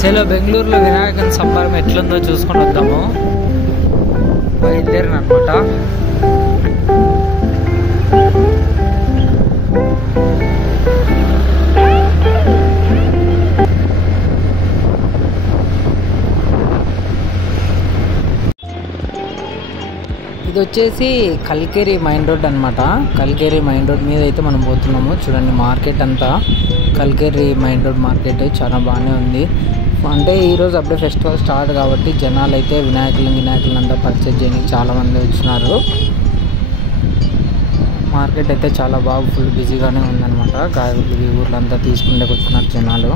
చలో బెంగళూరులో వినాయకుని సంబరం ఎట్లుందో చూసుకొని వద్దాము. బయలుదేరినమాట. ఇది వచ్చేసి కల్కేరి మైన్ రోడ్ అనమాట. కల్కేరి మైన్ రోడ్ మీద అయితే మనం పోతున్నాము. చూడండి మార్కెట్ అంతా కల్కేరి మైన్ రోడ్ మార్కెట్ చాలా బాగానే ఉంది. అంటే ఈరోజు అప్పుడే ఫెస్టివల్ స్టార్ట్ కాబట్టి జనాలు అయితే వినాయకులంతా పర్చేజ్ చేయడానికి చాలామంది వచ్చినారు. మార్కెట్ అయితే చాలా బాగా ఫుల్ బిజీగానే ఉందన్నమాట. కాయగూరలు ఊర్లంతా తీసుకుంటే వచ్చినారు జనాలు.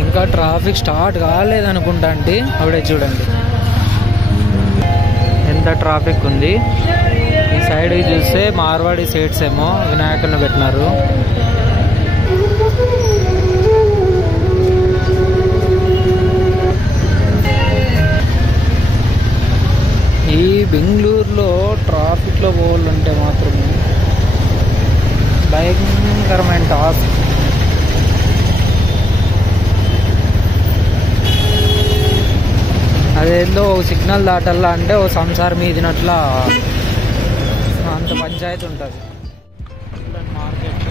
ఇంకా ట్రాఫిక్ స్టార్ట్ కాలేదనుకుంటా అండి. అప్పుడే చూడండి ఎంత ట్రాఫిక్ ఉంది. ఈ సైడ్ చూస్తే మార్వాడి సైడ్స్ ఏమో వినాయకుడిని పెట్టినారు. ఈ బెంగళూరులో ట్రాఫిక్లో పోవాలంటే మాత్రం భయంకరమైన టాస్క్. అదేందో సిగ్నల్ దాటల్లా అంటే ఓ సంసారం మీదినట్లా అంత పంచాయతీ ఉంటుంది మార్కెట్.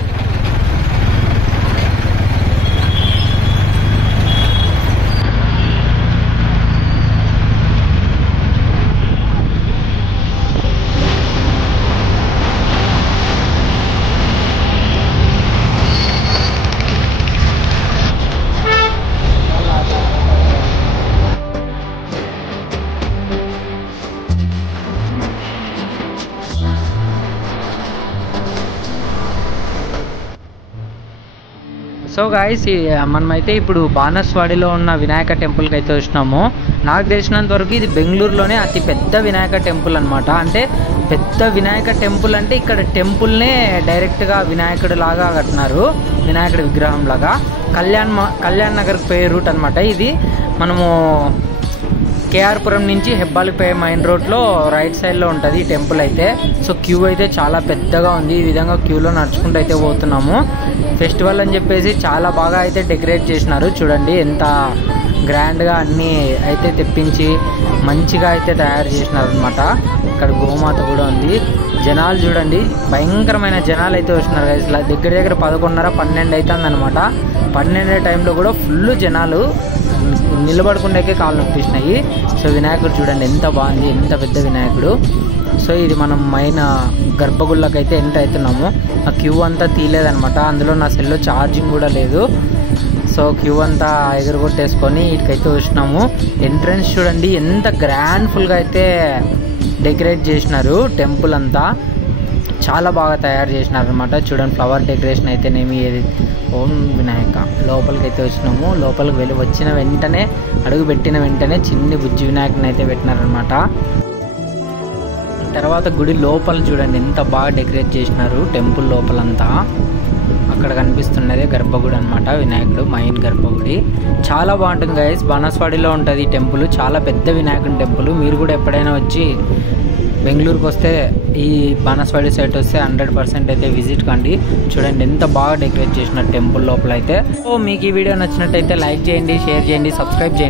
సో గాయస్, మనమైతే ఇప్పుడు బానస్వాడిలో ఉన్న వినాయక టెంపుల్కి అయితే వచ్చినాము. నాకు తెలిసినంత వరకు ఇది బెంగళూరులోనే అతి పెద్ద వినాయక టెంపుల్ అనమాట. అంటే పెద్ద వినాయక టెంపుల్ అంటే ఇక్కడ టెంపుల్నే డైరెక్ట్గా వినాయకుడి లాగా కట్టినారు. వినాయకుడి విగ్రహం లాగా. కళ్యాణ్ నగర్కి పోయే రూట్ అనమాట ఇది. మనము కేఆర్పురం నుంచి హెబ్బాలికి పోయే మైన్ రోడ్లో రైట్ సైడ్లో ఉంటుంది ఈ టెంపుల్ అయితే. సో క్యూ అయితే చాలా పెద్దగా ఉంది. ఈ విధంగా క్యూలో నడుచుకుంటూ అయితే పోతున్నాము. ఫెస్టివల్ అని చెప్పేసి చాలా బాగా అయితే డెకరేట్ చేసినారు. చూడండి ఎంత గ్రాండ్గా అన్నీ అయితే తెప్పించి మంచిగా అయితే తయారు చేసినారు అనమాట. ఇక్కడ గోమాత కూడా ఉంది. జనాలు చూడండి భయంకరమైన జనాలు అయితే వచ్చినారు కదా. ఇలా దగ్గర 11:30, 12 అవుతుంది అనమాట. 12 టైంలో కూడా ఫుల్ జనాలు నిలబడుకుండాకే కాళ్ళు నొప్పిస్తున్నాయి. సో వినాయకుడు చూడండి ఎంత బాగుంది, ఎంత పెద్ద వినాయకుడు. సో ఇది మనం మైన గర్భగుళ్ళకి అయితే ఎంటర్ అవుతున్నాము. ఆ క్యూ అంతా తీయలేదనమాట. అందులో నా సెల్లో ఛార్జింగ్ కూడా లేదు. సో క్యూ అంతా ఎగురగొట్టేసుకొని ఇటుకైతే వచ్చినాము. ఎంట్రన్స్ చూడండి ఎంత గ్రాండ్ఫుల్గా అయితే డెకరేట్ చేసినారు. టెంపుల్ అంతా చాలా బాగా తయారు చేసినారు అనమాట. చూడండి ఫ్లవర్ డెకరేషన్ అయితేనేమి. ఏది ఓం వినాయక లోపలికి అయితే వచ్చినాము. లోపలికి వెళ్ళి వచ్చిన వెంటనే అడుగు పెట్టిన వెంటనే చిన్ని బుజ్జి వినాయకుని అయితే పెట్టినారనమాట. తర్వాత గుడి లోపల చూడండి ఎంత బాగా డెకరేట్ చేసినారు. టెంపుల్ లోపలంతా అక్కడ కనిపిస్తున్నదే గర్భగుడి అనమాట. వినాయకుడు మైన్ గర్భగుడి చాలా బాగుంటుంది గైస్. బానస్వాడిలో ఉంటుంది ఈ టెంపుల్. చాలా పెద్ద వినాయకుడి టెంపుల్. మీరు కూడా ఎప్పుడైనా వచ్చి బెంగళూరుకి వస్తే ఈ బానస్వాడి సైట్ వస్తే 100% అయితే విజిట్ కండి. చూడండి ఎంత బాగా డెకరేట్ చేసిన టెంపుల్ లోపల అయితే. సో మీకు ఈ వీడియో నచ్చినట్టయితే లైక్ చేయండి, షేర్ చేయండి, సబ్స్క్రైబ్ చేయండి.